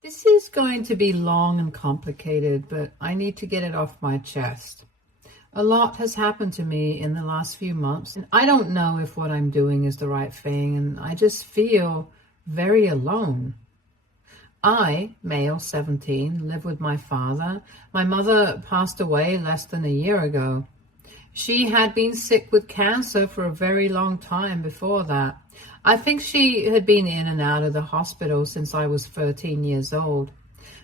This is going to be long and complicated, but I need to get it off my chest. A lot has happened to me in the last few months, and I don't know if what I'm doing is the right thing, and I just feel very alone. I, male 17, live with my father. My mother passed away less than a year ago. She had been sick with cancer for a very long time before that. I think she had been in and out of the hospital since I was 13 years old.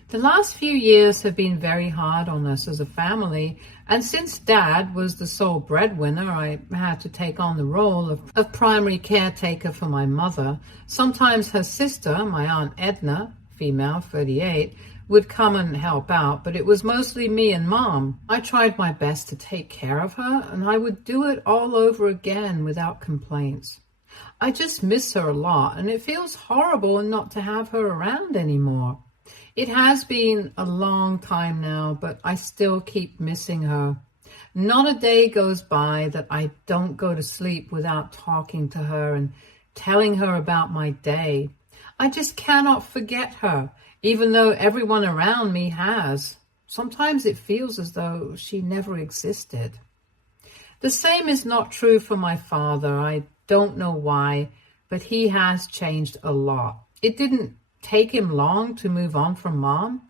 The last few years have been very hard on us as a family, and since Dad was the sole breadwinner, I had to take on the role of primary caretaker for my mother. Sometimes her sister, my Aunt Edna, female, 38, would come and help out, but it was mostly me and Mom. I tried my best to take care of her, and I would do it all over again without complaints. I just miss her a lot, and it feels horrible not to have her around anymore. It has been a long time now, but I still keep missing her. Not a day goes by that I don't go to sleep without talking to her and telling her about my day. I just cannot forget her, even though everyone around me has. Sometimes it feels as though she never existed. The same is not true for my father. I don't know why, but he has changed a lot. It didn't take him long to move on from Mom.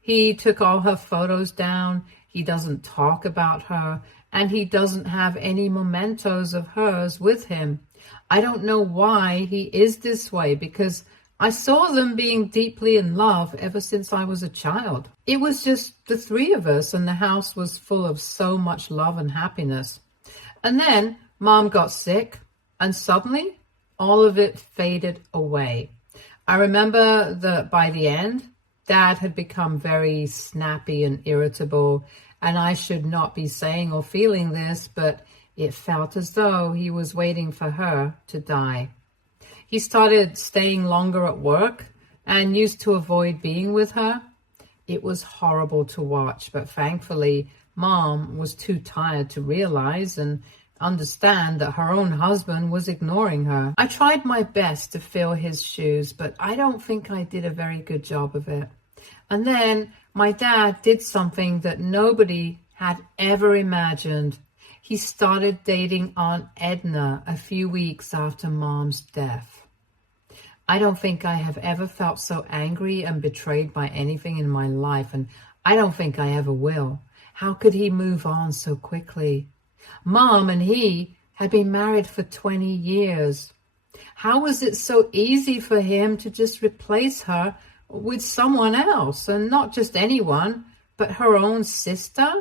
He took all her photos down. He doesn't talk about her, and he doesn't have any mementos of hers with him. I don't know why he is this way, because I saw them being deeply in love ever since I was a child. It was just the three of us, and the house was full of so much love and happiness. And then Mom got sick, and suddenly all of it faded away. I remember that by the end, Dad had become very snappy and irritable, and I should not be saying or feeling this, but it felt as though he was waiting for her to die. He started staying longer at work and used to avoid being with her. It was horrible to watch, but thankfully, Mom was too tired to realize and understand that her own husband was ignoring her. I tried my best to fill his shoes, but I don't think I did a very good job of it. And then my dad did something that nobody had ever imagined. He started dating Aunt Edna a few weeks after Mom's death. I don't think I have ever felt so angry and betrayed by anything in my life, and I don't think I ever will. How could he move on so quickly? Mom and he had been married for 20 years. How was it so easy for him to just replace her with someone else, and not just anyone, but her own sister?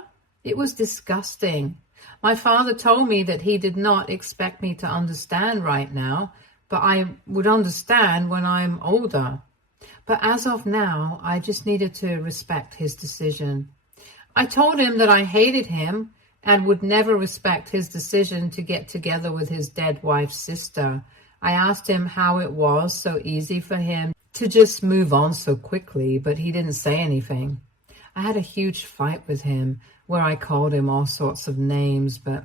It was disgusting. My father told me that he did not expect me to understand right now, but I would understand when I'm older. But as of now, I just needed to respect his decision. I told him that I hated him and would never respect his decision to get together with his dead wife's sister. I asked him how it was so easy for him to just move on so quickly, but he didn't say anything. I had a huge fight with him where I called him all sorts of names, but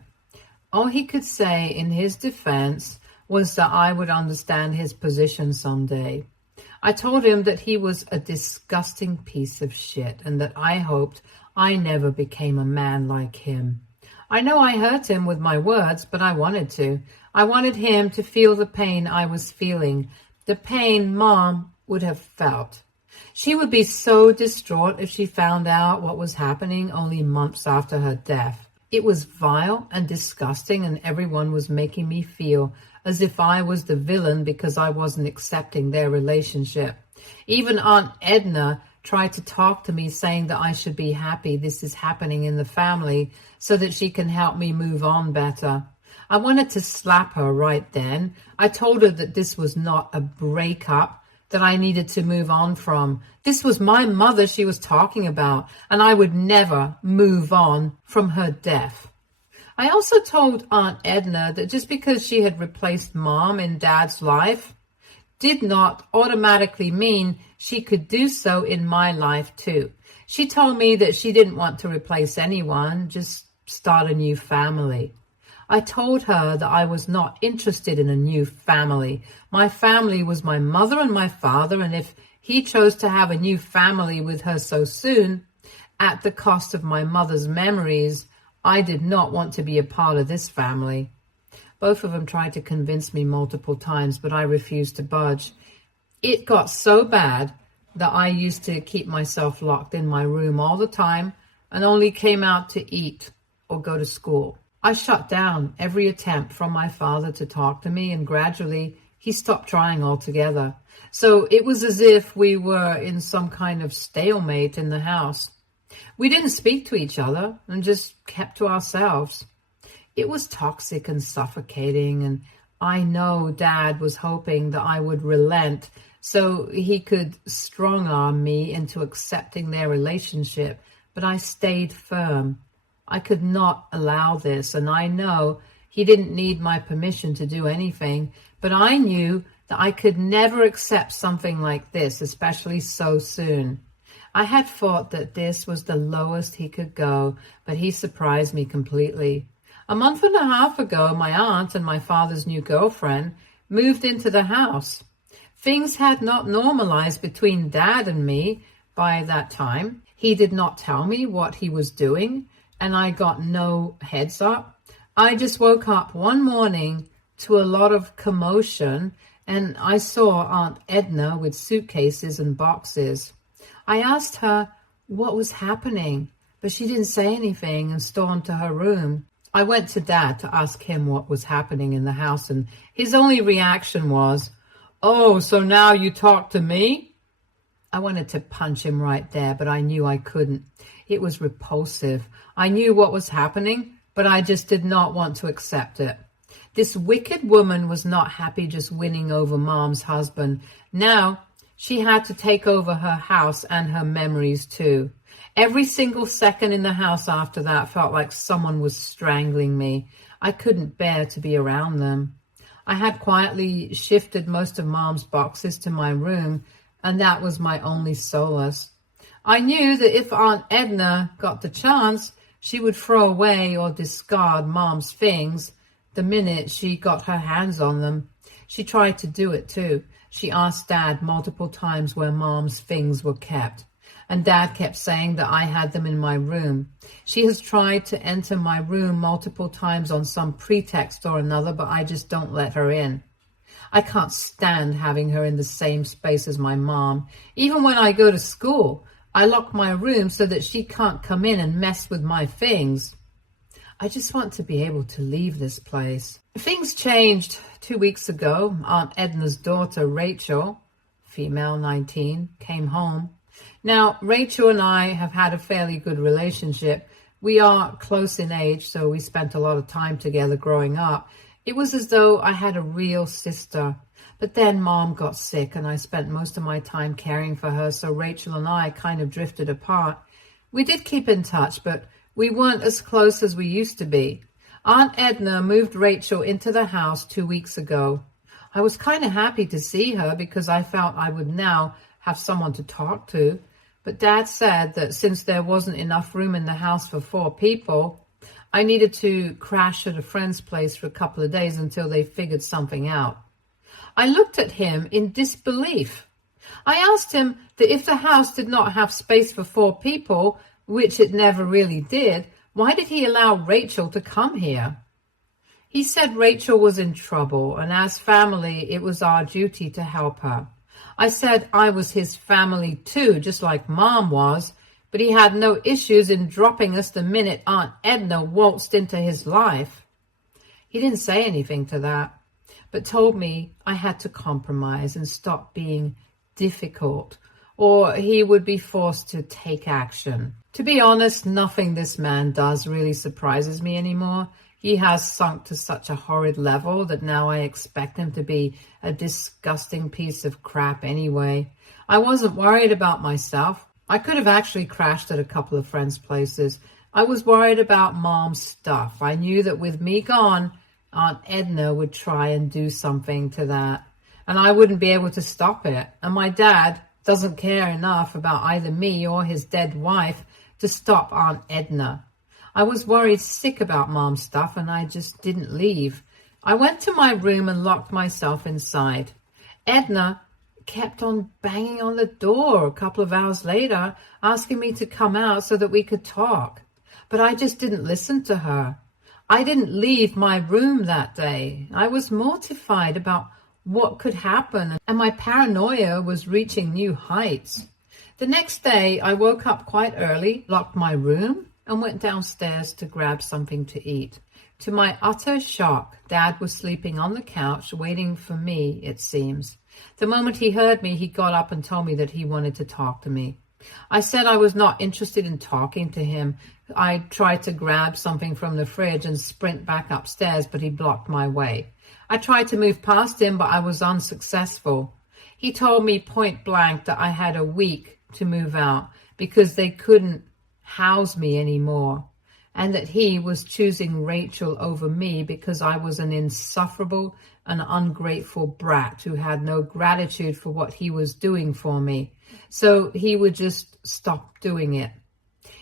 all he could say in his defense was that I would understand his position someday. I told him that he was a disgusting piece of shit and that I hoped I never became a man like him. I know I hurt him with my words, but I wanted to. I wanted him to feel the pain I was feeling, the pain Mom would have felt. She would be so distraught if she found out what was happening only months after her death. It was vile and disgusting, and everyone was making me feel as if I was the villain because I wasn't accepting their relationship. Even Aunt Edna tried to talk to me, saying that I should be happy this is happening in the family so that she can help me move on better. I wanted to slap her right then. I told her that this was not a breakup that I needed to move on from. This was my mother she was talking about, and I would never move on from her death. I also told Aunt Edna that just because she had replaced Mom in Dad's life did not automatically mean she could do so in my life too. She told me that she didn't want to replace anyone, just start a new family. I told her that I was not interested in a new family. My family was my mother and my father, and if He chose to have a new family with her so soon, at the cost of my mother's memories. I did not want to be a part of this family. Both of them tried to convince me multiple times, but I refused to budge. It got so bad that I used to keep myself locked in my room all the time and only came out to eat or go to school. I shut down every attempt from my father to talk to me, and gradually he stopped trying altogether. So it was as if we were in some kind of stalemate in the house. We didn't speak to each other and just kept to ourselves. It was toxic and suffocating, and I know Dad was hoping that I would relent so he could strong-arm me into accepting their relationship, but I stayed firm. I could not allow this, and I know he didn't need my permission to do anything, but I knew that I could never accept something like this, especially so soon. I had thought that this was the lowest he could go, but he surprised me completely. A month and a half ago, my aunt and my father's new girlfriend moved into the house. Things had not normalized between Dad and me by that time. He did not tell me what he was doing, and I got no heads up. I just woke up one morning to a lot of commotion, and I saw Aunt Edna with suitcases and boxes. I asked her what was happening, but she didn't say anything and stormed to her room. I went to Dad to ask him what was happening in the house, and his only reaction was, "Oh, so now you talk to me?" I wanted to punch him right there, but I knew I couldn't. It was repulsive. I knew what was happening, but I just did not want to accept it. This wicked woman was not happy just winning over Mom's husband. Now she had to take over her house and her memories too. Every single second in the house after that felt like someone was strangling me. I couldn't bear to be around them. I had quietly shifted most of Mom's boxes to my room, and that was my only solace. I knew that if Aunt Edna got the chance, she would throw away or discard Mom's things the minute she got her hands on them. She tried to do it too. She asked Dad multiple times where Mom's things were kept, and Dad kept saying that I had them in my room. She has tried to enter my room multiple times on some pretext or another, but I just don't let her in. I can't stand having her in the same space as my mom. Even when I go to school, I lock my room so that she can't come in and mess with my things. I just want to be able to leave this place. Things changed 2 weeks ago. Aunt Edna's daughter, Rachel, female 19, came home. Now, Rachel and I have had a fairly good relationship. We are close in age, so we spent a lot of time together growing up. It was as though I had a real sister. But then Mom got sick, and I spent most of my time caring for her, so Rachel and I kind of drifted apart. We did keep in touch, but we weren't as close as we used to be. Aunt Edna moved Rachel into the house 2 weeks ago. I was kind of happy to see her because I felt I would now have someone to talk to. But Dad said that since there wasn't enough room in the house for 4 people, I needed to crash at a friend's place for a couple of days until they figured something out. I looked at him in disbelief. I asked him that if the house did not have space for 4 people, which it never really did, why did he allow Rachel to come here? He said Rachel was in trouble, and as family, it was our duty to help her. I said I was his family too, just like Mom was, but he had no issues in dropping us the minute Aunt Edna waltzed into his life. He didn't say anything to that, but told me I had to compromise and stop being difficult, or he would be forced to take action. To be honest, nothing this man does really surprises me anymore. He has sunk to such a horrid level that now I expect him to be a disgusting piece of crap anyway. I wasn't worried about myself. I could have actually crashed at a couple of friends' places. I was worried about Mom's stuff. I knew that with me gone, Aunt Edna would try and do something to that, and I wouldn't be able to stop it. And my dad doesn't care enough about either me or his dead wife to stop Aunt Edna. I was worried sick about Mom's stuff, and I just didn't leave. I went to my room and locked myself inside. Edna kept on banging on the door a couple of hours later, asking me to come out so that we could talk. But I just didn't listen to her. I didn't leave my room that day. I was mortified about what could happen, and my paranoia was reaching new heights. The next day, I woke up quite early, locked my room, and went downstairs to grab something to eat. To my utter shock, Dad was sleeping on the couch, waiting for me, it seems. The moment he heard me, he got up and told me that he wanted to talk to me. I said I was not interested in talking to him. I tried to grab something from the fridge and sprint back upstairs, but he blocked my way. I tried to move past him, but I was unsuccessful. He told me point blank that I had a week to move out because they couldn't house me anymore, and that he was choosing Rachel over me because I was an insufferable and ungrateful brat who had no gratitude for what he was doing for me. So he would just stop doing it.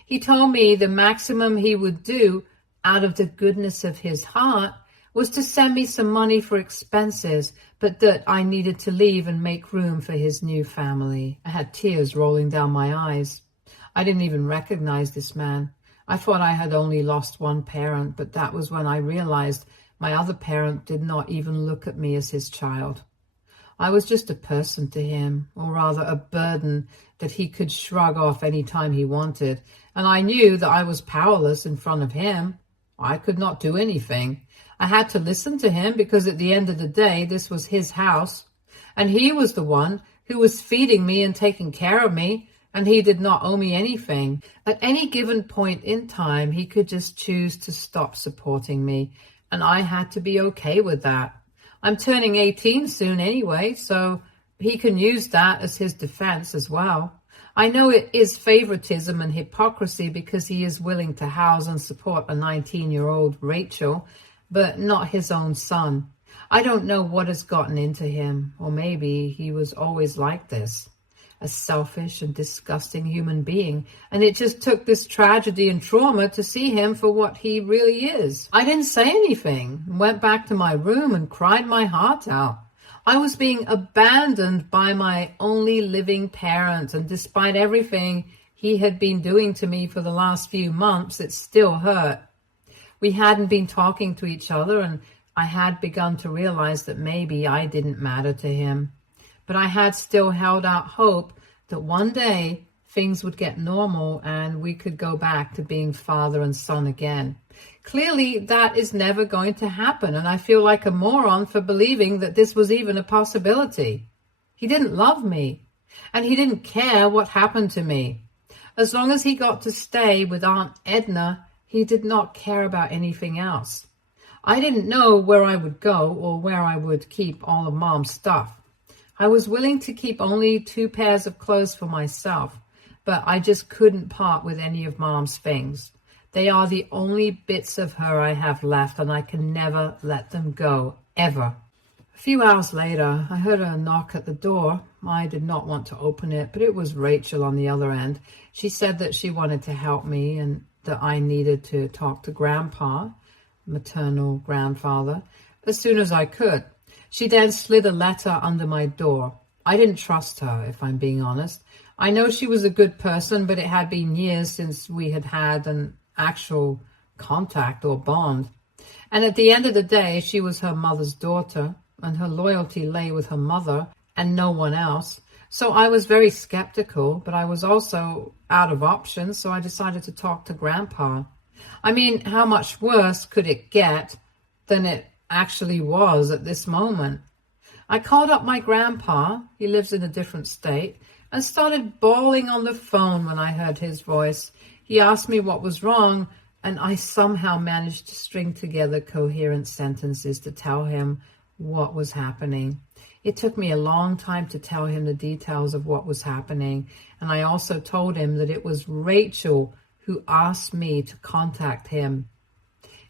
He told me the maximum he would do out of the goodness of his heart was to send me some money for expenses, but that I needed to leave and make room for his new family. I had tears rolling down my eyes. I didn't even recognize this man. I thought I had only lost one parent, but that was when I realized my other parent did not even look at me as his child. I was just a person to him, or rather a burden that he could shrug off any time he wanted, and I knew that I was powerless in front of him. I could not do anything. I had to listen to him because at the end of the day, this was his house, and he was the one who was feeding me and taking care of me, and he did not owe me anything. At any given point in time, he could just choose to stop supporting me, and I had to be okay with that. I'm turning 18 soon anyway, so he can use that as his defense as well. I know it is favoritism and hypocrisy because he is willing to house and support a 19-year-old Rachel, but not his own son. I don't know what has gotten into him, or maybe he was always like this, a selfish and disgusting human being, and it just took this tragedy and trauma to see him for what he really is. I didn't say anything, went back to my room and cried my heart out. I was being abandoned by my only living parent, and despite everything he had been doing to me for the last few months, it still hurt. We hadn't been talking to each other, and I had begun to realize that maybe I didn't matter to him. But I had still held out hope that one day things would get normal and we could go back to being father and son again. Clearly, that is never going to happen, and I feel like a moron for believing that this was even a possibility. He didn't love me, and he didn't care what happened to me. As long as he got to stay with Aunt Edna, he did not care about anything else. I didn't know where I would go or where I would keep all of Mom's stuff. I was willing to keep only 2 pairs of clothes for myself, but I just couldn't part with any of Mom's things. They are the only bits of her I have left, and I can never let them go, ever. A few hours later, I heard a knock at the door. I did not want to open it, but it was Rachel on the other end. She said that she wanted to help me and that I needed to talk to Grandpa, maternal grandfather, as soon as I could. She then slid a letter under my door. I didn't trust her, if I'm being honest. I know she was a good person, but it had been years since we had had an actual contact or bond. And at the end of the day, she was her mother's daughter, and her loyalty lay with her mother and no one else. So I was very skeptical, but I was also out of options, so I decided to talk to Grandpa. I mean, how much worse could it get than it actually was at this moment? I called up my grandpa, he lives in a different state, and started bawling on the phone when I heard his voice. He asked me what was wrong, and I somehow managed to string together coherent sentences to tell him what was happening. It took me a long time to tell him the details of what was happening, and I also told him that it was Rachel who asked me to contact him.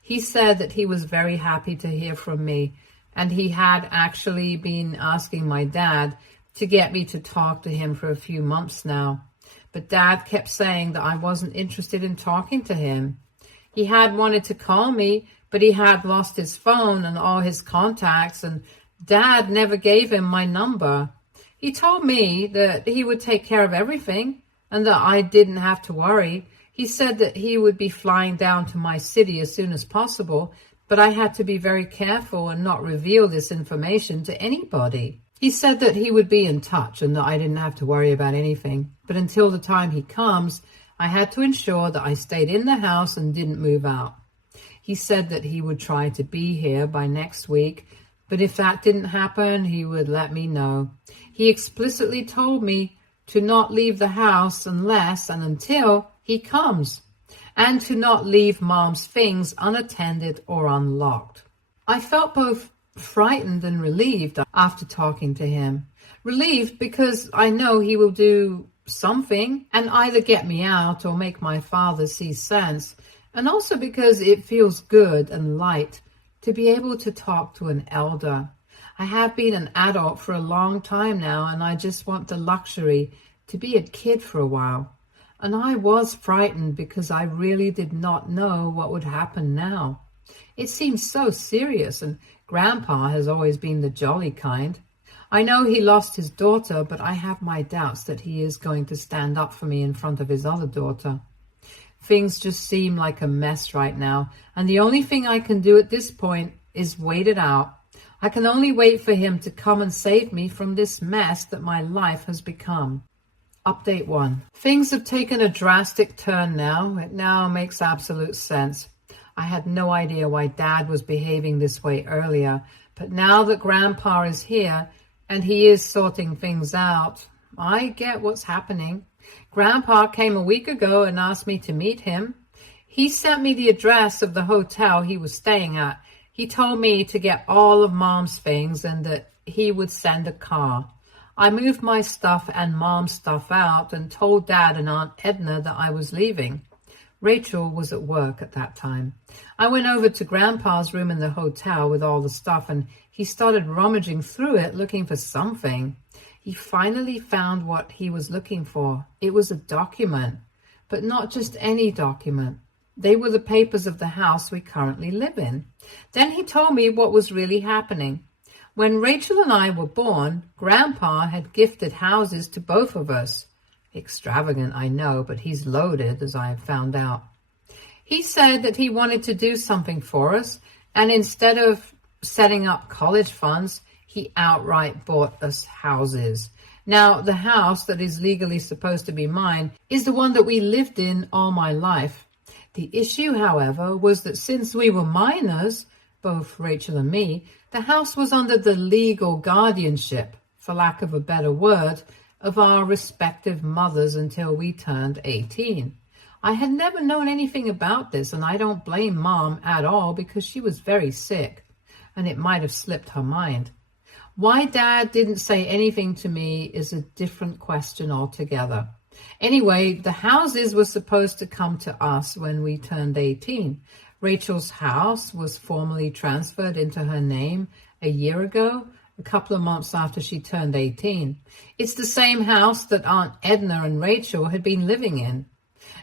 He said that he was very happy to hear from me, and he had actually been asking my dad to get me to talk to him for a few months now. But Dad kept saying that I wasn't interested in talking to him. He had wanted to call me, but he had lost his phone and all his contacts, and Dad never gave him my number. He told me that he would take care of everything and that I didn't have to worry. He said that he would be flying down to my city as soon as possible, but I had to be very careful and not reveal this information to anybody. He said that he would be in touch and that I didn't have to worry about anything. But until the time he comes, I had to ensure that I stayed in the house and didn't move out. He said that he would try to be here by next week, but if that didn't happen, he would let me know. He explicitly told me to not leave the house unless and until he comes, and to not leave Mom's things unattended or unlocked. I felt both frightened and relieved after talking to him. Relieved because I know he will do something and either get me out or make my father see sense, and also because it feels good and light to be able to talk to an elder. I have been an adult for a long time now, and I just want the luxury to be a kid for a while. And I was frightened because I really did not know what would happen now. It seems so serious, and Grandpa has always been the jolly kind. I know he lost his daughter, but I have my doubts that he is going to stand up for me in front of his other daughter. Things just seem like a mess right now, and the only thing I can do at this point is wait it out. I can only wait for him to come and save me from this mess that my life has become. Update 1. Things have taken a drastic turn now. It now makes absolute sense. I had no idea why Dad was behaving this way earlier, but now that Grandpa is here and he is sorting things out, I get what's happening. Grandpa came a week ago and asked me to meet him. He sent me the address of the hotel he was staying at. He told me to get all of Mom's things and that he would send a car. I moved my stuff and Mom's stuff out and told Dad and Aunt Edna that I was leaving. Rachel was at work at that time. I went over to Grandpa's room in the hotel with all the stuff, and he started rummaging through it looking for something. He finally found what he was looking for. It was a document, but not just any document. They were the papers of the house we currently live in. Then he told me what was really happening. When Rachel and I were born, Grandpa had gifted houses to both of us. Extravagant, I know, but he's loaded, as I have found out. He said that he wanted to do something for us, and instead of setting up college funds, he outright bought us houses. Now, the house that is legally supposed to be mine is the one that we lived in all my life. The issue, however, was that since we were minors, both Rachel and me, the house was under the legal guardianship, for lack of a better word, of our respective mothers until we turned 18. I had never known anything about this, and I don't blame Mom at all because she was very sick, and it might have slipped her mind. Why Dad didn't say anything to me is a different question altogether. Anyway, the houses were supposed to come to us when we turned 18. Rachel's house was formally transferred into her name a year ago, a couple of months after she turned 18. It's the same house that Aunt Edna and Rachel had been living in.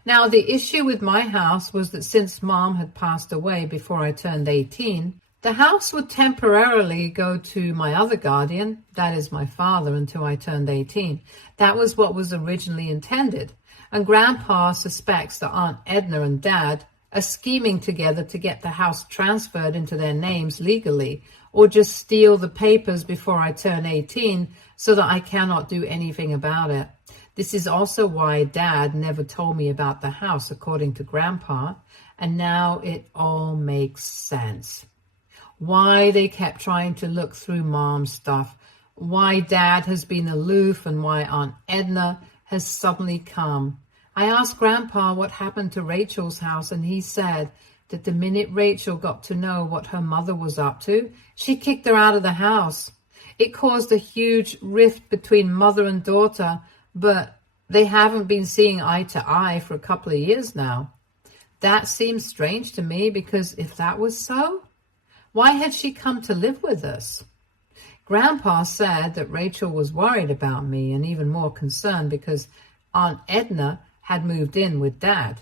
Now, the issue with my house was that since Mom had passed away before I turned 18, the house would temporarily go to my other guardian, that is my father, until I turned 18. That was what was originally intended. And Grandpa suspects that Aunt Edna and Dad are scheming together to get the house transferred into their names legally, or just steal the papers before I turn 18 so that I cannot do anything about it. This is also why Dad never told me about the house, according to Grandpa, and now it all makes sense. Why they kept trying to look through Mom's stuff, why Dad has been aloof, and why Aunt Edna has suddenly come. I asked Grandpa what happened to Rachel's house, and he said that the minute Rachel got to know what her mother was up to, she kicked her out of the house. It caused a huge rift between mother and daughter, but they haven't been seeing eye to eye for a couple of years now. That seems strange to me, because if that was so, why had she come to live with us? Grandpa said that Rachel was worried about me and even more concerned because Aunt Edna had moved in with Dad.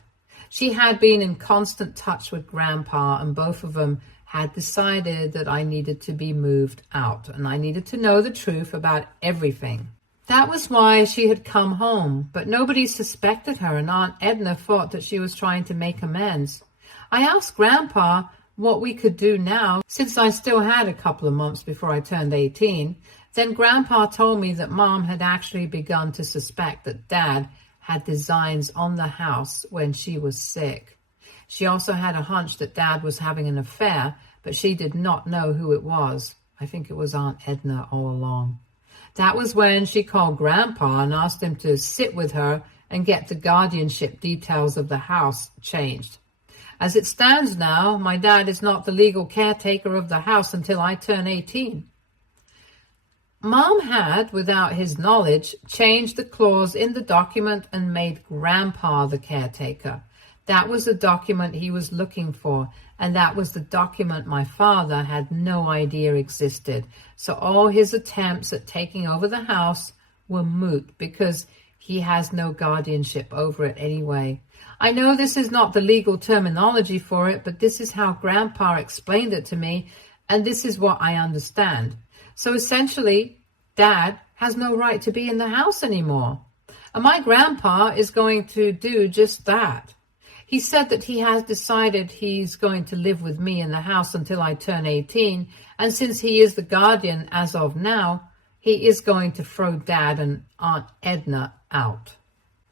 She had been in constant touch with Grandpa, and both of them had decided that I needed to be moved out and I needed to know the truth about everything. That was why she had come home, but nobody suspected her, and Aunt Edna thought that she was trying to make amends. I asked Grandpa what we could do now, since I still had a couple of months before I turned 18. Then Grandpa told me that Mom had actually begun to suspect that Dad had designs on the house when she was sick. She also had a hunch that Dad was having an affair, but she did not know who it was. I think it was Aunt Edna all along. That was when she called Grandpa and asked him to sit with her and get the guardianship details of the house changed. As it stands now, my dad is not the legal caretaker of the house until I turn 18. Mom had, without his knowledge, changed the clause in the document and made Grandpa the caretaker. That was the document he was looking for, and that was the document my father had no idea existed. So all his attempts at taking over the house were moot because he has no guardianship over it anyway. I know this is not the legal terminology for it, but this is how Grandpa explained it to me, and this is what I understand. So essentially, Dad has no right to be in the house anymore. And my grandpa is going to do just that. He said that he has decided he's going to live with me in the house until I turn 18, and since he is the guardian as of now, he is going to throw Dad and Aunt Edna out.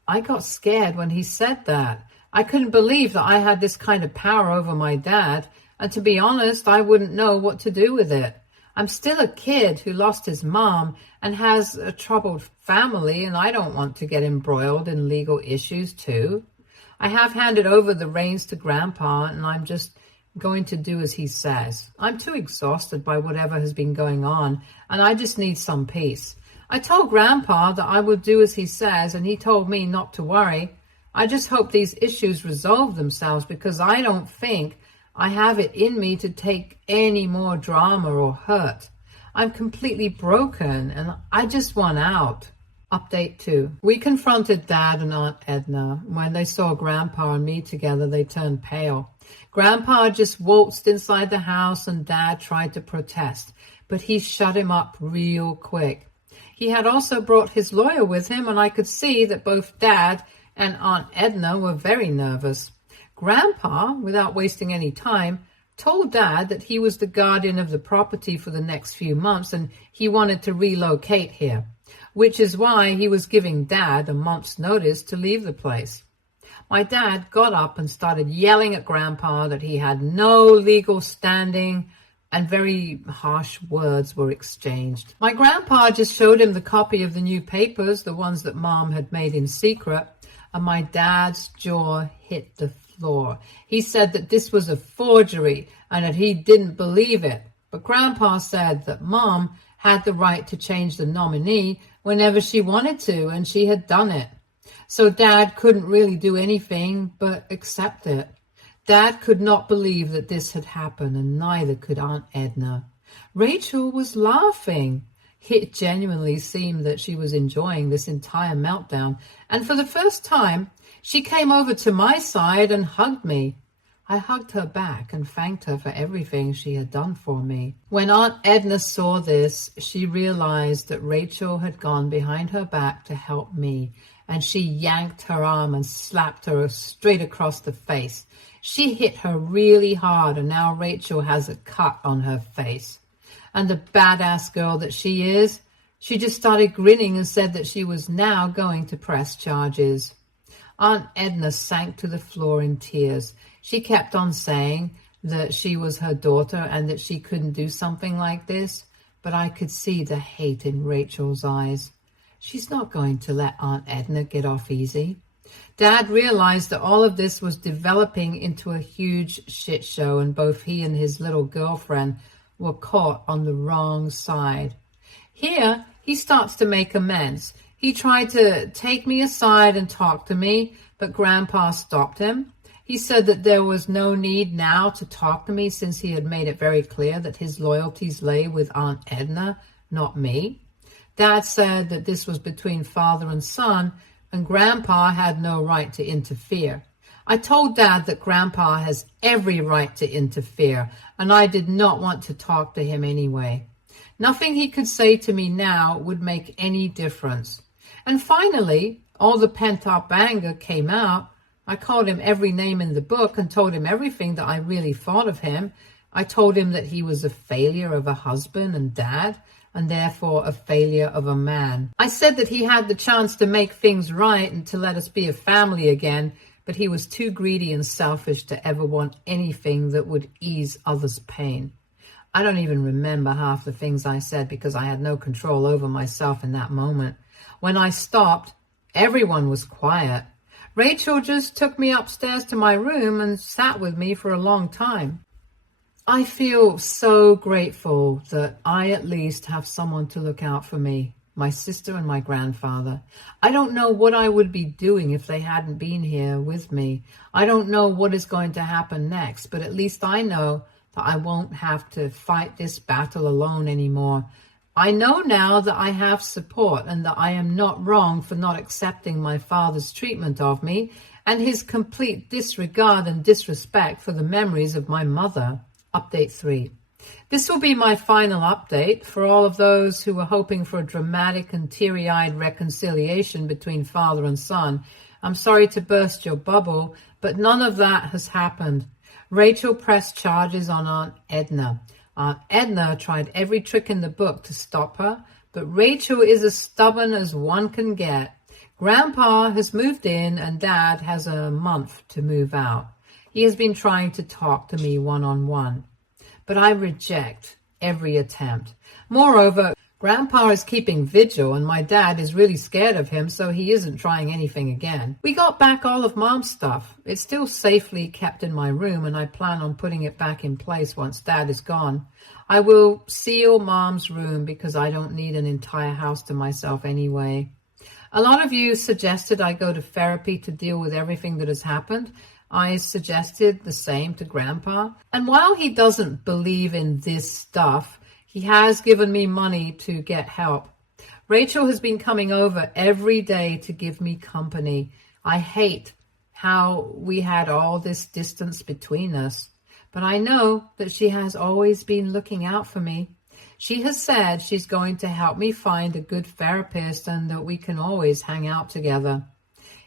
I got scared when he said that. I couldn't believe that I had this kind of power over my dad, and to be honest, I wouldn't know what to do with it. I'm still a kid who lost his mom and has a troubled family, and I don't want to get embroiled in legal issues too. I have handed over the reins to Grandpa, and I'm just going to do as he says. I'm too exhausted by whatever has been going on, and I just need some peace. I told Grandpa that I would do as he says, and he told me not to worry. I just hope these issues resolve themselves, because I don't think I have it in me to take any more drama or hurt. I'm completely broken, and I just want out. Update 2. We confronted Dad and Aunt Edna. When they saw Grandpa and me together, they turned pale. Grandpa just waltzed inside the house, and Dad tried to protest, but he shut him up real quick. He had also brought his lawyer with him, and I could see that both Dad and Aunt Edna were very nervous. Grandpa, without wasting any time, told Dad that he was the guardian of the property for the next few months and he wanted to relocate here, which is why he was giving Dad a month's notice to leave the place. My dad got up and started yelling at Grandpa that he had no legal standing, and very harsh words were exchanged. My grandpa just showed him the copy of the new papers, the ones that Mom had made in secret, and my dad's jaw hit the floor. He said that this was a forgery and that he didn't believe it. But Grandpa said that Mom had the right to change the nominee whenever she wanted to, and she had done it. So Dad couldn't really do anything but accept it. Dad could not believe that this had happened, and neither could Aunt Edna. Rachel was laughing. It genuinely seemed that she was enjoying this entire meltdown, and for the first time, she came over to my side and hugged me. I hugged her back and thanked her for everything she had done for me. When Aunt Edna saw this, she realized that Rachel had gone behind her back to help me, and she yanked her arm and slapped her straight across the face. She hit her really hard, and now Rachel has a cut on her face. And the badass girl that she is, she just started grinning and said that she was now going to press charges. Aunt Edna sank to the floor in tears. She kept on saying that she was her daughter and that she couldn't do something like this, but I could see the hate in Rachel's eyes. She's not going to let Aunt Edna get off easy. Dad realized that all of this was developing into a huge shit show, and both he and his little girlfriend were caught on the wrong side. Here, he starts to make amends. He tried to take me aside and talk to me, but Grandpa stopped him. He said that there was no need now to talk to me since he had made it very clear that his loyalties lay with Aunt Edna, not me. Dad said that this was between father and son, and Grandpa had no right to interfere. I told Dad that Grandpa has every right to interfere, and I did not want to talk to him anyway. Nothing he could say to me now would make any difference. And finally, all the pent-up anger came out. I called him every name in the book and told him everything that I really thought of him. I told him that he was a failure of a husband and dad, and therefore a failure of a man. I said that he had the chance to make things right and to let us be a family again, but he was too greedy and selfish to ever want anything that would ease others' pain. I don't even remember half the things I said because I had no control over myself in that moment. When I stopped, everyone was quiet. Rachel just took me upstairs to my room and sat with me for a long time. I feel so grateful that I at least have someone to look out for me, my sister and my grandfather. I don't know what I would be doing if they hadn't been here with me. I don't know what is going to happen next, but at least I know that I won't have to fight this battle alone anymore. I know now that I have support and that I am not wrong for not accepting my father's treatment of me and his complete disregard and disrespect for the memories of my mother. Update 3. This will be my final update for all of those who were hoping for a dramatic and teary-eyed reconciliation between father and son. I'm sorry to burst your bubble, but none of that has happened. Rachel pressed charges on Aunt Edna. Aunt Edna tried every trick in the book to stop her, but Rachel is as stubborn as one can get. Grandpa has moved in and Dad has a month to move out. He has been trying to talk to me one-on-one, but I reject every attempt. Moreover, Grandpa is keeping vigil and my dad is really scared of him, so he isn't trying anything again. We got back all of Mom's stuff. It's still safely kept in my room and I plan on putting it back in place once Dad is gone. I will seal Mom's room because I don't need an entire house to myself anyway. A lot of you suggested I go to therapy to deal with everything that has happened. I suggested the same to Grandpa. And while he doesn't believe in this stuff, he has given me money to get help. Rachel has been coming over every day to give me company. I hate how we had all this distance between us, but I know that she has always been looking out for me. She has said she's going to help me find a good therapist and that we can always hang out together.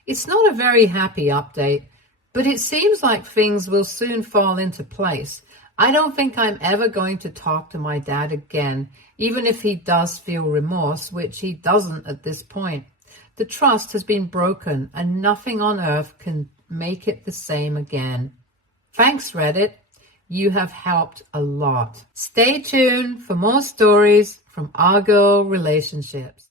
It's not a very happy update, but it seems like things will soon fall into place. I don't think I'm ever going to talk to my dad again, even if he does feel remorse, which he doesn't at this point. The trust has been broken and nothing on earth can make it the same again. Thanks, Reddit. You have helped a lot. Stay tuned for more stories from Our Girl Relationships.